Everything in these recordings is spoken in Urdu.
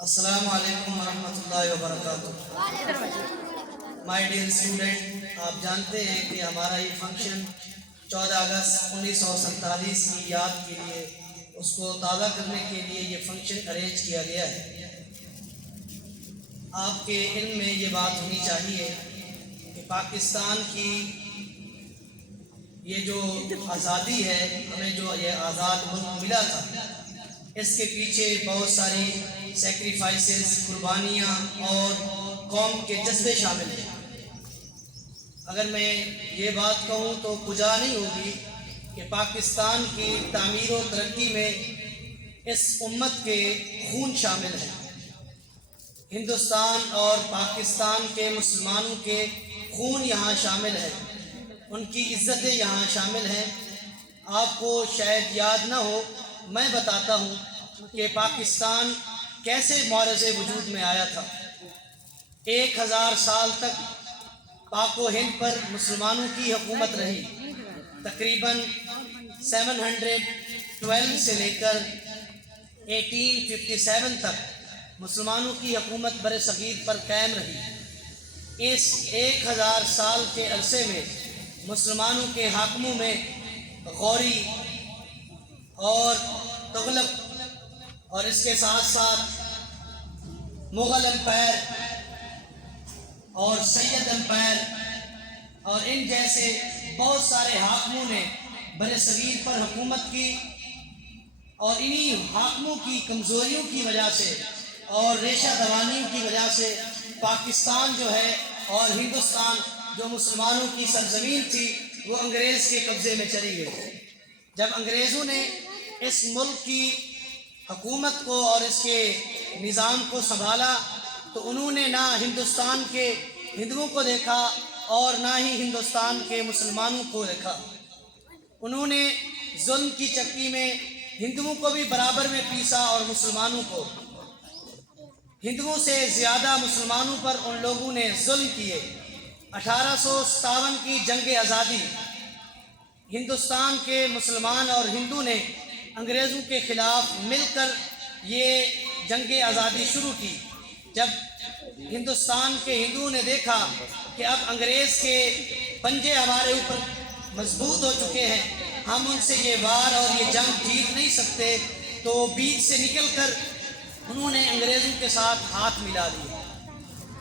السلام علیکم ورحمۃ اللہ وبرکاتہ۔ مائی ڈیئر اسٹوڈنٹ، آپ جانتے ہیں کہ ہمارا یہ فنکشن 14 اگست 1947 کی یاد کے لیے، اس کو تازہ کرنے کے لیے یہ فنکشن ارینج کیا گیا ہے۔ آپ کے علم میں یہ بات ہونی چاہیے کہ پاکستان کی یہ جو آزادی ہے، ہمیں جو یہ آزاد ملک ملا تھا، اس کے پیچھے بہت ساری سیکریفائسز، قربانیاں اور قوم کے جذبے شامل ہیں۔ اگر میں یہ بات کہوں تو کجا نہیں ہوگی کہ پاکستان کی تعمیر و ترقی میں اس امت کے خون شامل ہے۔ ہندوستان اور پاکستان کے مسلمانوں کے خون یہاں شامل ہے، ان کی عزتیں یہاں شامل ہیں۔ آپ کو شاید یاد نہ ہو، میں بتاتا ہوں کہ پاکستان کیسے معرض وجود میں آیا تھا۔ 1000 سال تک پاک و ہند پر مسلمانوں کی حکومت رہی۔ تقریباً 712 سے لے کر 1857 تک مسلمانوں کی حکومت بر صغیر پر قائم رہی۔ اس 1000 سال کے عرصے میں مسلمانوں کے حاکموں میں غوری اور تغلق اور اس کے ساتھ ساتھ مغل امپائر اور سید امپائر اور ان جیسے بہت سارے حاکموں نے بر صغیر پر حکومت کی، اور انہی حاکموں کی کمزوریوں کی وجہ سے اور ریشہ دوانیوں کی وجہ سے پاکستان جو ہے اور ہندوستان جو مسلمانوں کی سرزمین تھی، وہ انگریز کے قبضے میں چلی گئی۔ جب انگریزوں نے اس ملک کی حکومت کو اور اس کے نظام کو سنبھالا تو انہوں نے نہ ہندوستان کے ہندوؤں کو دیکھا اور نہ ہی ہندوستان کے مسلمانوں کو دیکھا۔ انہوں نے ظلم کی چکی میں ہندوؤں کو بھی برابر میں پیسا اور مسلمانوں کو۔ ہندوؤں سے زیادہ مسلمانوں پر ان لوگوں نے ظلم کیے۔ 1857 کی جنگ آزادی، ہندوستان کے مسلمان اور ہندو نے انگریزوں کے خلاف مل کر یہ جنگ آزادی شروع کی۔ جب ہندوستان کے ہندوؤں نے دیکھا کہ اب انگریز کے پنجے ہمارے اوپر مضبوط ہو چکے ہیں، ہم ان سے یہ وار اور یہ جنگ جیت نہیں سکتے، تو بیچ سے نکل کر انہوں نے انگریزوں کے ساتھ ہاتھ ملا دیا۔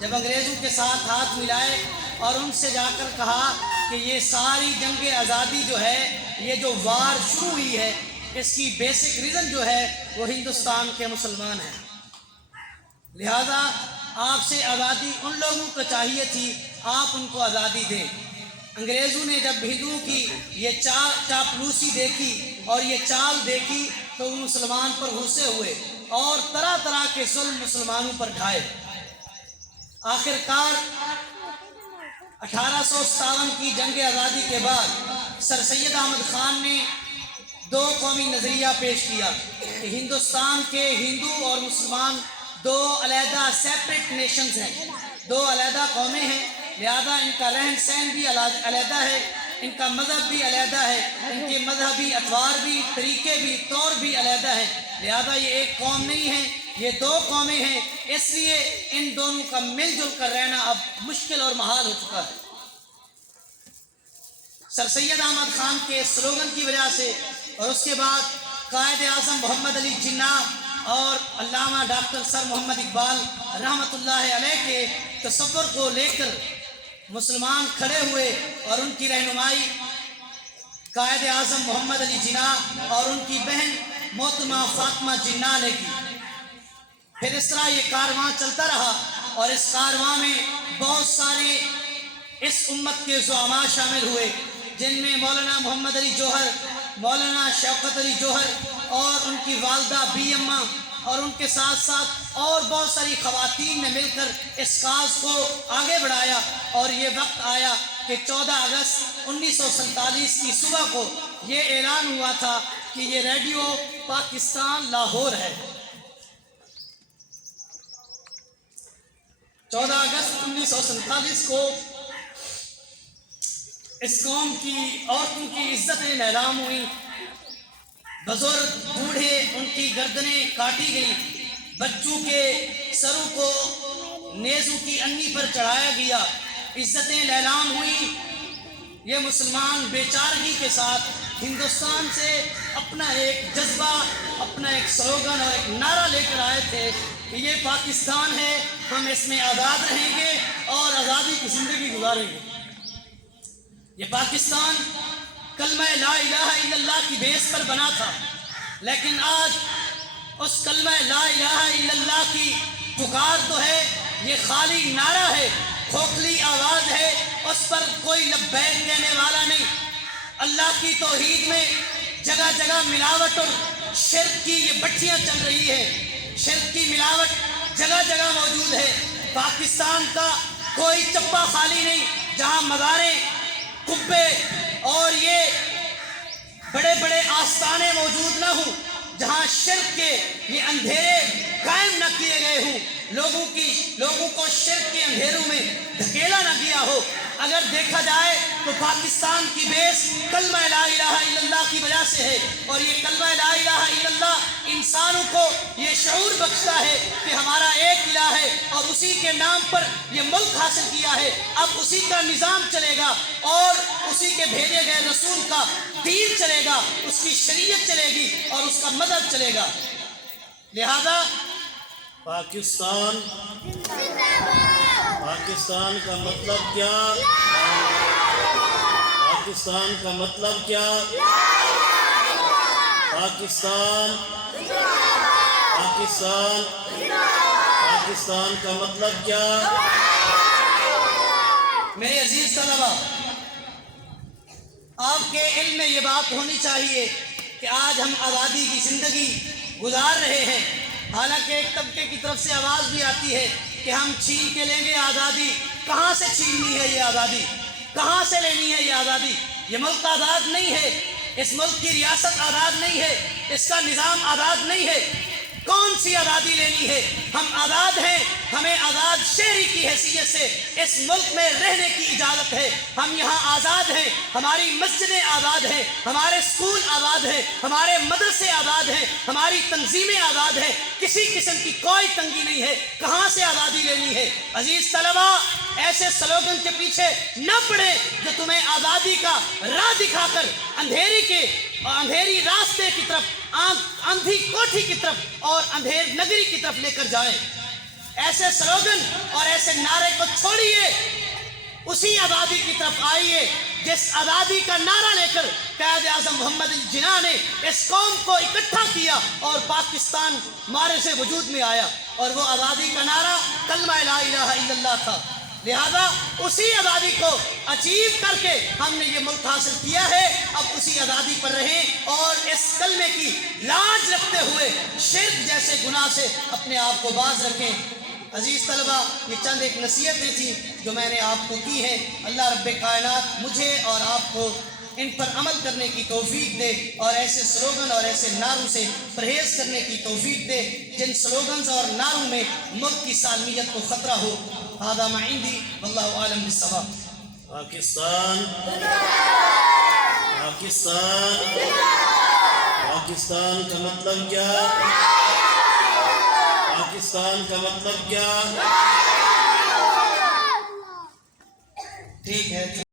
جب انگریزوں کے ساتھ ہاتھ ملائے اور ان سے جا کر کہا کہ یہ ساری جنگ آزادی جو ہے، یہ جو وار شروع ہوئی ہے، اس کی بیسک ریزن جو ہے وہ ہندوستان کے مسلمان ہیں، لہذا آپ سے آزادی ان لوگوں کو چاہیے تھی، آپ ان کو آزادی دیں۔ انگریزوں نے جب ہندوؤں کی یہ چاپلوسی دیکھی اور یہ چال دیکھی تو وہ مسلمان پر غصے ہوئے اور طرح طرح کے ظلم مسلمانوں پر ڈھائے۔ آخر کار 1857 کی جنگ آزادی کے بعد سر سید احمد خان نے 2 قومی نظریہ پیش کیا کہ ہندوستان کے ہندو اور مسلمان 2 علیحدہ سیپریٹ نیشنز ہیں، 2 علیحدہ قومیں ہیں، لہذا ان کا رہن سہن بھی علیحدہ ہے، ان کا مذہب بھی علیحدہ ہے، ان کے مذہبی اطوار بھی، طریقے بھی، طور بھی علیحدہ ہیں، لہذا یہ ایک قوم نہیں ہے، یہ 2 قومیں ہیں۔ اس لیے ان دونوں کا مل جل کر رہنا اب مشکل اور محال ہو چکا ہے۔ سر سید احمد خان کے سلوگن کی وجہ سے اور اس کے بعد قائد اعظم محمد علی جناح اور علامہ ڈاکٹر سر محمد اقبال رحمۃ اللہ علیہ کے تصور کو لے کر مسلمان کھڑے ہوئے اور ان کی رہنمائی قائد اعظم محمد علی جناح اور ان کی بہن محترمہ فاطمہ جناح نے کی۔ پھر اس طرح یہ کارواں چلتا رہا اور اس کارواں میں بہت سارے اس امت کے زعماء شامل ہوئے، جن میں مولانا محمد علی جوہر، مولانا شوکت علی جوہر اور ان کی والدہ بی اماں اور ان کے ساتھ ساتھ اور بہت ساری خواتین نے مل کر اس کاز کو آگے بڑھایا، اور یہ وقت آیا کہ 14 اگست 1947 کی صبح کو یہ اعلان ہوا تھا کہ یہ ریڈیو پاکستان لاہور ہے۔ 14 اگست 1947 کو اس قوم کی عورتوں کی عزتیں نیلام ہوئیں، بزرگ بوڑھے ان کی گردنیں کاٹی گئیں، بچوں کے سروں کو نیزوں کی انی پر چڑھایا گیا، عزتیں لیلام ہوئی، یہ مسلمان بے چارگی کے ساتھ ہندوستان سے اپنا ایک جذبہ، اپنا ایک سلوگن اور ایک نعرہ لے کر آئے تھے کہ یہ پاکستان ہے، ہم اس میں آزاد رہیں گے اور آزادی کی زندگی گزاریں گے۔ یہ پاکستان کلمہ لا الہ الا اللہ کی بیس پر بنا تھا، لیکن آج اس کلمہ لا الہ الا اللہ کی پکار تو ہے، یہ خالی نعرہ ہے، کھوکھلی آواز ہے، اس پر کوئی لبیک کہنے والا نہیں۔ اللہ کی توحید میں جگہ جگہ ملاوٹ اور شرک کی یہ بٹھیاں چل رہی ہے، شرک کی ملاوٹ جگہ جگہ موجود ہے۔ پاکستان کا کوئی چپا خالی نہیں جہاں مزاریں، قبے اور یہ بڑے بڑے آستانے موجود نہ ہوں، جہاں شرک کے یہ اندھیرے قائم نہ کیے گئے ہوں، لوگوں کو شرک کے اندھیروں میں دھکیلا نہ گیا ہو۔ اگر دیکھا جائے تو پاکستان کی بیس کلمہ لا الہ الا اللہ کی وجہ سے ہے، اور یہ کلمہ لا الہ الا اللہ انسانوں کو یہ شعور بخشتا ہے کہ ہمارا ایک الہ ہے اور اسی کے نام پر یہ ملک حاصل کیا ہے، اب اسی کا نظام چلے گا اور اسی کے بھیجے گئے رسول کا دین چلے گا، اس کی شریعت چلے گی اور اس کا مذہب چلے گا۔ لہذا پاکستان کا مطلب کیا؟ پاکستان کا مطلب کیا؟ پاکستان کا مطلب کیا؟ میرے عزیز طلبہ، آپ کے علم میں یہ بات ہونی چاہیے کہ آج ہم آزادی کی زندگی گزار رہے ہیں، حالانکہ ایک طبقے کی طرف سے آواز بھی آتی ہے کہ ہم چھین کے لیں گے آزادی۔ کہاں سے چھیننی ہے یہ آزادی؟ کہاں سے لینی ہے یہ آزادی؟ یہ ملک آزاد نہیں ہے، اس ملک کی ریاست آزاد نہیں ہے، اس کا نظام آزاد نہیں ہے۔ کون سی آزادی لینی ہے؟ ہم آزاد ہیں، ہمیں آزاد شہری کی حیثیت سے اس ملک میں رہنے کی اجازت ہے، ہم یہاں آزاد ہیں، ہماری مسجدیں آزاد ہیں، ہمارے اسکول آزاد ہیں، ہمارے مدرسے آزاد ہیں، ہماری تنظیمیں آزاد ہیں، کسی قسم کی کوئی تنگی نہیں ہے۔ کہاں سے آزادی لینی ہے؟ عزیز طلبہ، ایسے سلوگن کے پیچھے نہ پڑیں جو تمہیں آزادی کا راہ دکھا کر اندھیری راستے کی طرف، اندھی کوٹھی کی طرف اور اندھیر نگری کی طرف لے کر جائیں۔ ایسے سلوگن اور ایسے نعرے کو چھوڑیے، اسی آزادی کی طرف آئیے جس آزادی کا نعرہ لے کر قائد اعظم محمد علی جناح نے اس قوم کو اکٹھا کیا اور پاکستان معرض وجود میں آیا، اور وہ آزادی کا نعرہ کلمہ لا الہ الا اللہ تھا۔ لہذا اسی آزادی کو اچیو کر کے ہم نے یہ ملک حاصل کیا ہے، اب اسی آزادی پر رہیں اور اس کلمے کی لاج رکھتے ہوئے شرک جیسے گناہ سے اپنے آپ کو باز رکھیں۔ عزیز طلبہ، یہ چند ایک نصیحتیں تھیں جو میں نے آپ کو کی ہیں۔ اللہ رب کائنات مجھے اور آپ کو ان پر عمل کرنے کی توفیق دے اور ایسے سلوگن اور ایسے نعروں سے پرہیز کرنے کی توفیق دے جن سلوگنز اور نعروں میں ملک کی سالمیت کو خطرہ ہو۔ هذا ما عندي والله اعلم بالصواب۔ پاکستان کا مطلب کیا؟ پاکستان کا مطلب کیا؟ ٹھیک ہے۔